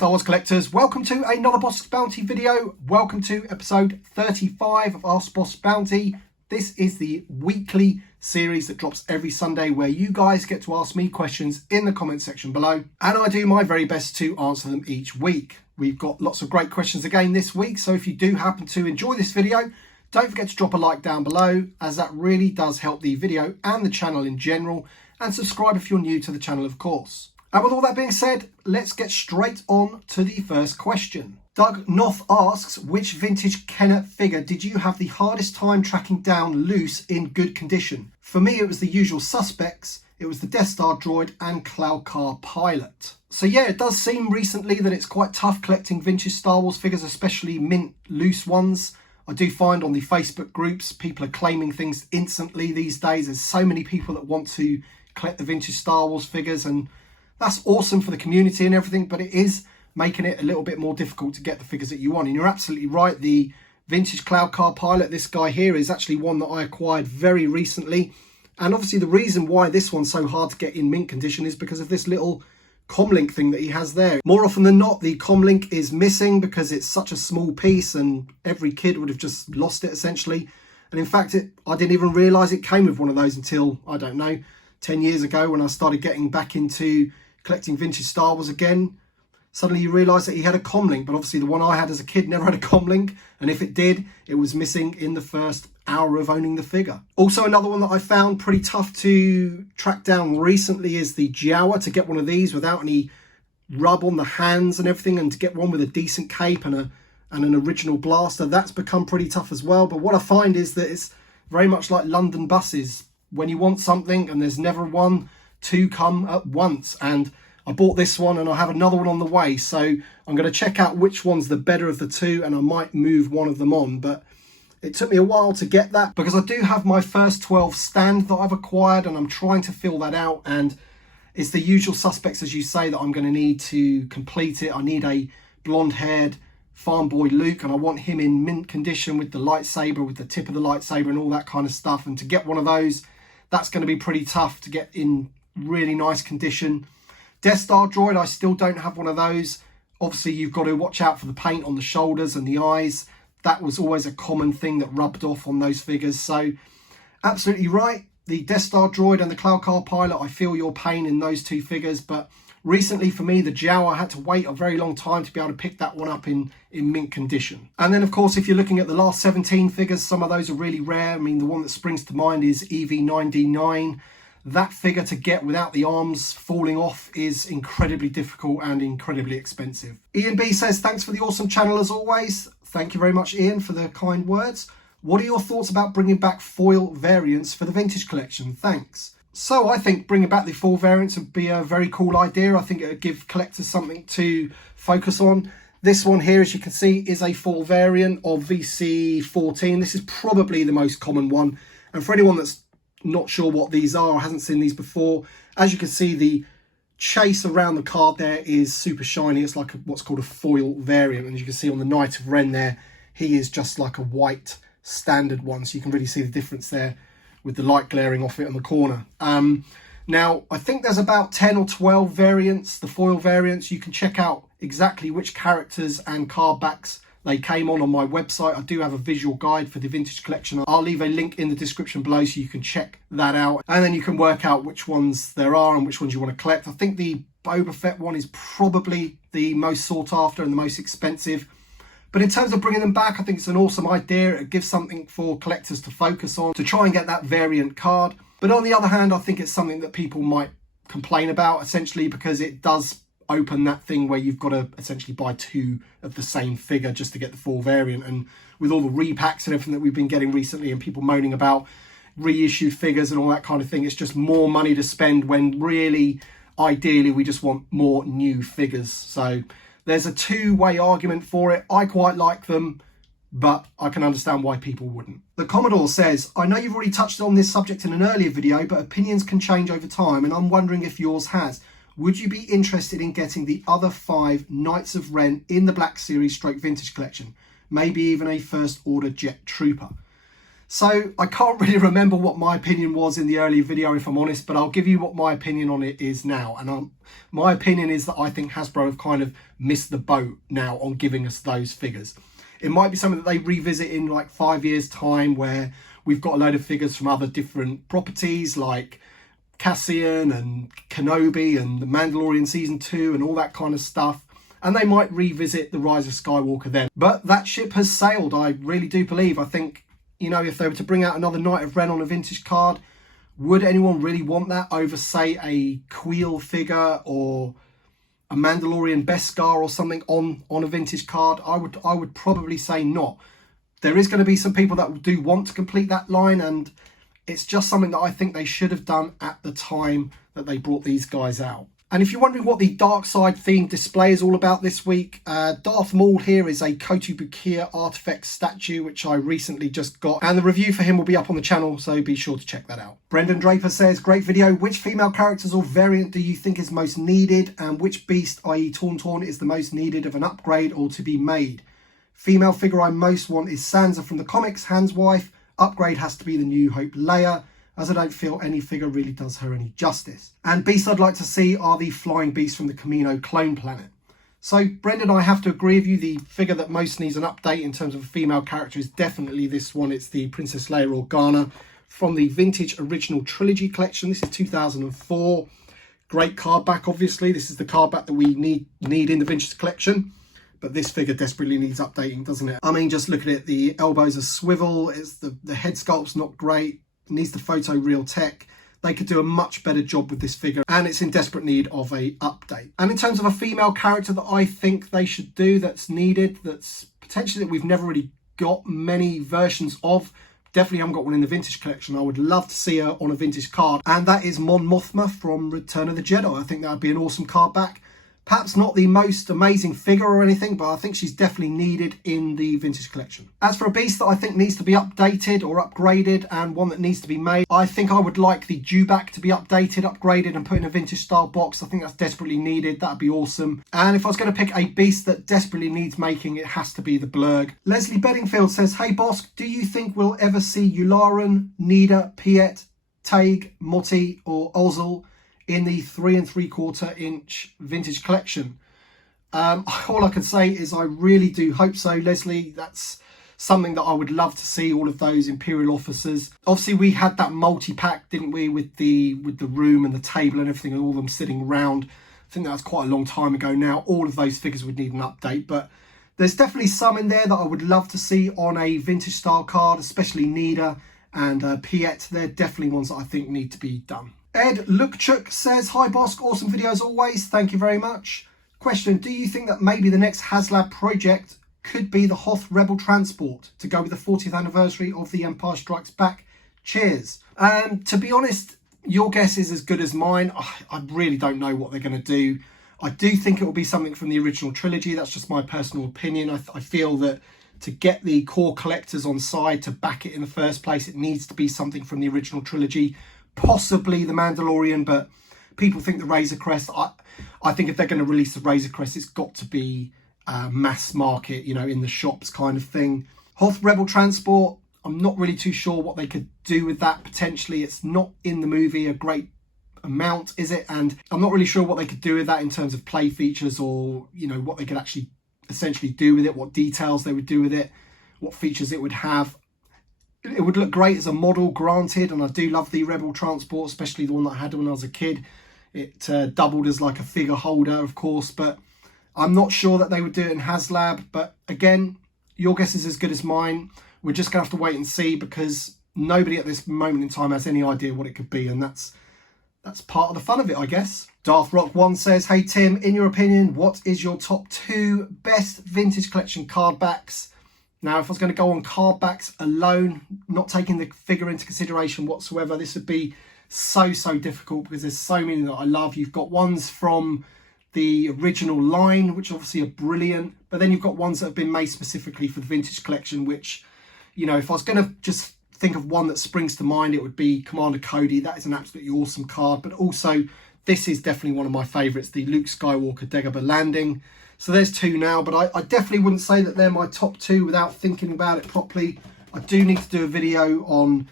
Star Wars collectors, welcome to another Bossk Bounty video. Welcome to episode 35 of Ask Bossk Bounty. This is the weekly series that drops every Sunday where you guys get to ask me questions in the comment section below, and I do my very best to answer them each week. We've got lots of great questions again this week, so if you do happen to enjoy this video, don't forget to drop a like down below, as that really does help the video and the channel in general, and subscribe if you're new to the channel, of course. And with all that being said, let's get straight on to the first question. Doug Noth asks, which vintage Kenner figure did you have the hardest time tracking down loose in good condition? For me, it was the usual suspects. It was the Death Star droid and Cloud Car pilot. So yeah, it does seem recently that it's quite tough collecting vintage Star Wars figures, especially mint loose ones. I do find on the Facebook groups, people are claiming things instantly these days. There's so many people that want to collect the vintage Star Wars figures, and that's awesome for the community and everything, but it is making it a little bit more difficult to get the figures that you want. And you're absolutely right, the vintage Cloud Car pilot, this guy here, is actually one that I acquired very recently. And obviously the reason why this one's so hard to get in mint condition is because of this little comlink thing that he has there. More often than not, the comlink is missing because it's such a small piece and every kid would have just lost it essentially. And in fact, I didn't even realise it came with one of those until, I don't know, 10 years ago when I started getting back into collecting vintage Star Wars again. Suddenly you realise that he had a comlink, but obviously the one I had as a kid never had a comlink, and if it did, it was missing in the first hour of owning the figure. Also, another one that I found pretty tough to track down recently is the Jawa. To get one of these without any rub on the hands and everything, and to get one with a decent cape and an original blaster, that's become pretty tough as well. But what I find is that it's very much like London buses. When you want something and there's never one to come at once, and I bought this one and I have another one on the way, so I'm going to check out which one's the better of the two, and I might move one of them on. But it took me a while to get that because I do have my first 12 stand that I've acquired and I'm trying to fill that out, and it's the usual suspects, as you say, that I'm going to need to complete it. I need a blonde haired farm boy Luke, and I want him in mint condition with the lightsaber, with the tip of the lightsaber and all that kind of stuff. And to get one of those, that's going to be pretty tough to get in really nice condition. Death Star droid, I still don't have one of those. Obviously you've got to watch out for the paint on the shoulders and the eyes. That was always a common thing that rubbed off on those figures. So absolutely right, the Death Star droid and the Cloud Car pilot, I feel your pain in those two figures. But recently for me, the Jawa, I had to wait a very long time to be able to pick that one up in mint condition. And then of course, if you're looking at the last 17 figures, some of those are really rare. I mean, the one that springs to mind is EV9D9. That figure to get without the arms falling off is incredibly difficult and incredibly expensive. Ian B says, thanks for the awesome channel as always. Thank you very much, Ian, for the kind words. What are your thoughts about bringing back foil variants for the vintage collection? Thanks. So I think bringing back the foil variants would be a very cool idea. I think it would give collectors something to focus on. This one here, as you can see, is a foil variant of VC14. This is probably the most common one. And for anyone that's not sure what these are or hasn't seen these before, as you can see, the chase around the card there is super shiny. It's like what's called a foil variant. And as you can see on the Knight of Ren there, he is just like a white standard one. So you can really see the difference there with the light glaring off it on the corner. Now, I think there's about 10 or 12 variants, the foil variants. You can check out exactly which characters and card backs they came on my website. I do have a visual guide for the vintage collection. I'll leave a link in the description below so you can check that out. And then you can work out which ones there are and which ones you want to collect. I think the Boba Fett one is probably the most sought after and the most expensive. But in terms of bringing them back, I think it's an awesome idea. It gives something for collectors to focus on, to try and get that variant card. But on the other hand, I think it's something that people might complain about, essentially, because it does open that thing where you've got to essentially buy two of the same figure just to get the full variant. And with all the repacks and everything that we've been getting recently and people moaning about reissued figures and all that kind of thing, it's just more money to spend when really, ideally, we just want more new figures. So there's a two-way argument for it. I quite like them, but I can understand why people wouldn't. The Commodore says, I know you've already touched on this subject in an earlier video, but opinions can change over time, and I'm wondering if yours has. Would you be interested in getting the other 5 Knights of Ren in the Black Series / Vintage collection? Maybe even a First Order Jet Trooper. So I can't really remember what my opinion was in the earlier video, if I'm honest, but I'll give you what my opinion on it is now. And my opinion is that I think Hasbro have kind of missed the boat now on giving us those figures. It might be something that they revisit in like 5 years' time, where we've got a load of figures from other different properties like Cassian and Kenobi and the Mandalorian Season 2 and all that kind of stuff. And they might revisit the Rise of Skywalker then. But that ship has sailed, I really do believe. I think, you know, if they were to bring out another Knight of Ren on a vintage card, would anyone really want that over, say, a Queel figure or a Mandalorian Beskar or something on a vintage card? I would probably say not. There is going to be some people that do want to complete that line, and it's just something that I think they should have done at the time that they brought these guys out. And if you're wondering what the Dark Side themed display is all about this week, Darth Maul here is a Kotu Bukir artifact statue, which I recently just got. And the review for him will be up on the channel, so be sure to check that out. Brendan Draper says, great video. Which female characters or variant do you think is most needed? And which beast, i.e. Tauntaun, is the most needed of an upgrade or to be made? Female figure I most want is Sansa from the comics, Han's wife. Upgrade has to be the New Hope Leia, as I don't feel any figure really does her any justice. And beasts I'd like to see are the flying beasts from the Kamino clone planet. So, Brendan, I have to agree with you. The figure that most needs an update in terms of a female character is definitely this one. It's the Princess Leia Organa from the Vintage Original Trilogy collection. This is 2004. Great card back, obviously. This is the card back that we need in the Vintage collection. But this figure desperately needs updating, doesn't it? I mean, just look at it. The elbows are swivel. It's the head sculpt's not great. Needs the photo real tech. They could do a much better job with this figure, and it's in desperate need of a update. And in terms of a female character that I think they should do that's needed, that's potentially that we've never really got many versions of, definitely haven't got one in the vintage collection. I would love to see her on a vintage card, and that is Mon Mothma from Return of the Jedi. I think that would be an awesome card back. Perhaps not the most amazing figure or anything, but I think she's definitely needed in the vintage collection. As for a beast that I think needs to be updated or upgraded, and one that needs to be made, I think I would like the Dewback to be updated, upgraded and put in a vintage style box. I think that's desperately needed. That'd be awesome. And if I was going to pick a beast that desperately needs making, it has to be the Blurg. Leslie Bedingfield says, hey Bossk, do you think we'll ever see Yularen, Nida, Piet, Taig, Motti or Ozzel in the 3 3/4 inch vintage collection? All I can say is I really do hope so, Leslie. That's something that I would love to see, all of those Imperial officers. Obviously we had that multi-pack, didn't we, with the room and the table and everything, and all of them sitting around. I think that was quite a long time ago now. All of those figures would need an update, but there's definitely some in there that I would love to see on a vintage style card, especially Nida and Piet. They're definitely ones that I think need to be done. Ed Lukchuk says, hi Bossk, awesome video as always, thank you very much. Question, do you think that maybe the next Haslab project could be the Hoth Rebel Transport to go with the 40th anniversary of The Empire Strikes Back? Cheers. To be honest, your guess is as good as mine. I really don't know what they're going to do. I do think it will be something from the original trilogy. That's just my personal opinion. I feel that to get the core collectors on side to back it in the first place, it needs to be something from the original trilogy. Possibly the Mandalorian, but people think the Razor Crest. I think if they're going to release the Razor Crest, it's got to be mass market, you know, in the shops kind of thing. Hoth Rebel Transport, I'm not really too sure what they could do with that potentially. It's not in the movie a great amount, is it? And I'm not really sure what they could do with that in terms of play features, or, you know, what they could actually essentially do with it, what details they would do with it, what features it would have. It would look great as a model, granted, and I do love the Rebel Transport, especially the one that I had when I was a kid. It doubled as like a figure holder, of course, but I'm not sure that they would do it in Haslab. But again, your guess is as good as mine. We're just going to have to wait and see, because nobody at this moment in time has any idea what it could be, and that's part of the fun of it, I guess. Darth Rock 1 says, hey Tim, in your opinion, what is your top 2 best vintage collection card backs? Now, if I was going to go on card backs alone, not taking the figure into consideration whatsoever, this would be so difficult, because there's so many that I love. You've got ones from the original line, which obviously are brilliant, but then you've got ones that have been made specifically for the vintage collection, which, you know, if I was going to just think of one that springs to mind, it would be Commander Cody. That is an absolutely awesome card, but also this is definitely one of my favourites, the Luke Skywalker Dagobah Landing. So there's 2 now, but I definitely wouldn't say that they're my top 2 without thinking about it properly. I do need to do a video on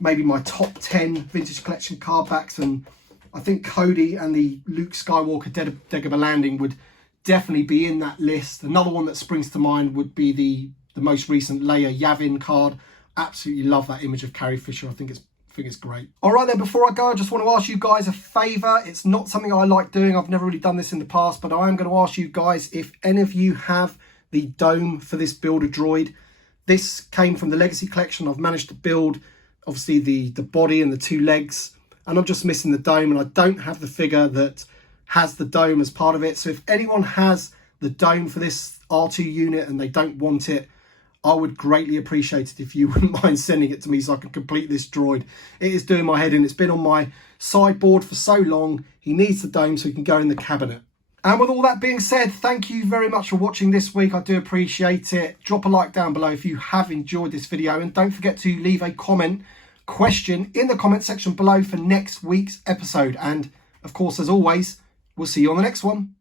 maybe my top 10 vintage collection card backs, and I think Cody and the Luke Skywalker Dagobah Landing would definitely be in that list. Another one that springs to mind would be the most recent Leia Yavin card. Absolutely love that image of Carrie Fisher. I think it's great. All right then, before I go, I just want to ask you guys a favour. It's not something I like doing. I've never really done this in the past, but I am going to ask you guys if any of you have the dome for this Build-A-Droid. This came from the Legacy Collection. I've managed to build, obviously, the body and the two legs, and I'm just missing the dome, and I don't have the figure that has the dome as part of it. So if anyone has the dome for this R2 unit and they don't want it, I would greatly appreciate it if you wouldn't mind sending it to me so I can complete this droid. It is doing my head in. It's been on my sideboard for so long. He needs the dome so he can go in the cabinet. And with all that being said, thank you very much for watching this week. I do appreciate it. Drop a like down below if you have enjoyed this video. And don't forget to leave a question in the comment section below for next week's episode. And of course, as always, we'll see you on the next one.